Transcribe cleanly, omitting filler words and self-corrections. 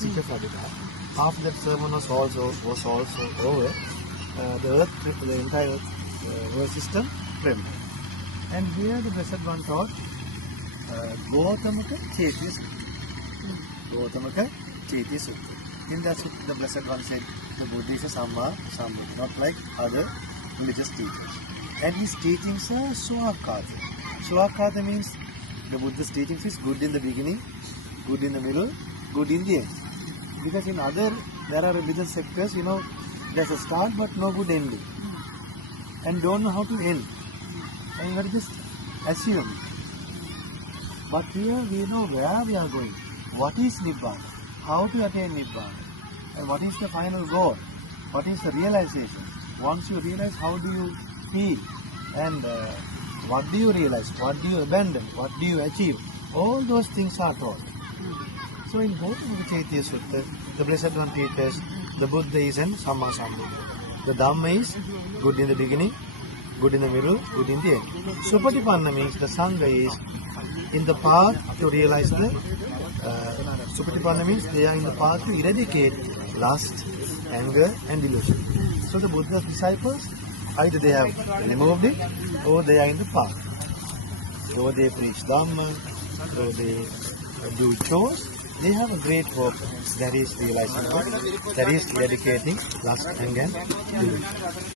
teacher's habitat. After that sermon was also over, the entire Earth system trembled. And here the Blessed One taught Gautamaka Chaitya Sutta. Gautamaka Chaitya Sutta. In that sutta, the Blessed One said the Buddha is a Samma Sambuddha, not like other religious teachers. And his teachings are Swakata. Swakata means the Buddha's teachings is good in the beginning, good in the middle, good in the end. Because in other, there are religious sectors, there's a start but no good ending. And don't know how to end. And you just assume. But here we know where we are going. What is Nibbana? How to attain Nibbana? And what is the final goal? What is the realization? Once you realize, how do you feel? And what do you realize? What do you abandon? What do you achieve? All those things are taught. So in Gautamaka Chaitya Sutta, the Blessed One teaches the Buddha is an Samma Sambuddha. The Dhamma is good in the beginning, good in the middle, good in the end. Supatipanna means the Sangha is in the path to realize the Supatipanna means they are in the path to eradicate lust, anger and delusion. So the Buddha's disciples, either they have removed it or they are in the path. Though they preach Dhamma, though they do chores, they have a great hope, that is realizing God, that is eradicating lust, anger and delusion.